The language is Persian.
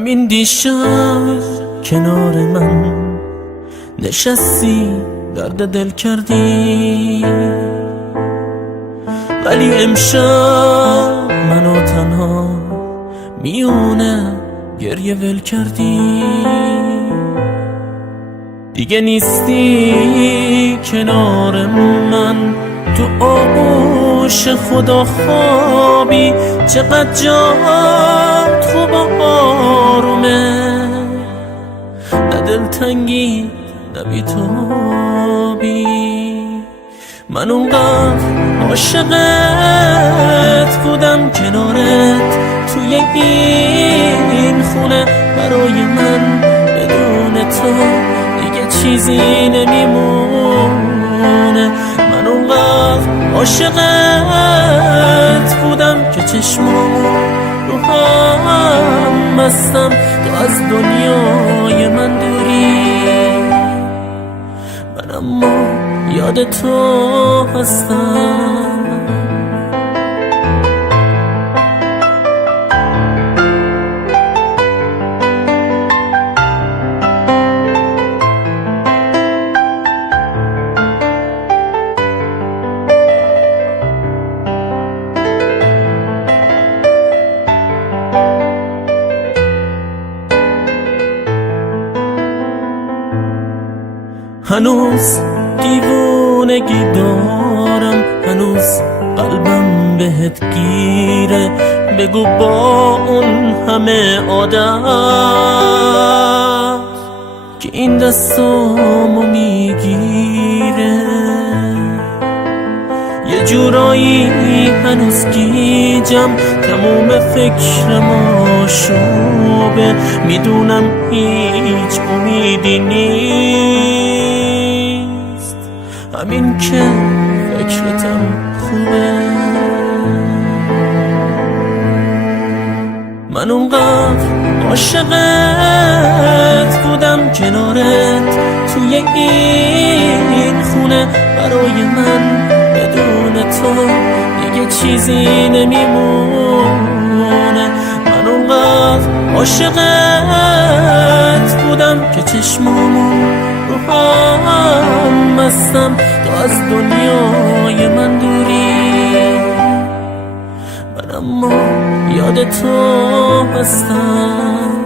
همین دیشب کنار من نشستی درد دل کردی، ولی امشب منو تنها میونه گریه ول کردی. دیگه نیستی کنار من، تو آغوش خدا خوابی. چقدر جات خوب و آرومه، نه دلتنگی نه بیتابی. من اونقدر عاشقت بودم کنارت توی این خونه، برای من بدون تو دیگه چیزی نمیمونه. من اونقدر عاشقت بودم که چشمامو رو هم بستم، تو از دنیای من دوری، من اما یاد تو هستم. هنوز دیوونگی دارم، هنوز قلبم بهت گیره. بگو با اون همه عادت که این دستامو میگیره. یه جورایی هنوز گیجم، تموم فکرم آشوبه. میدونم هیچ امیدی نیست، همین که فکرتم خوبه. من اونقدر عاشقت بودم کنارت توی این خونه، برای من بدون تو دیگه چیزی نمیمونه. من اونقدر عاشقت بودم که چشمامو رو هم بستم، تو از دنیای من دوری، من اما یاد تو هستم.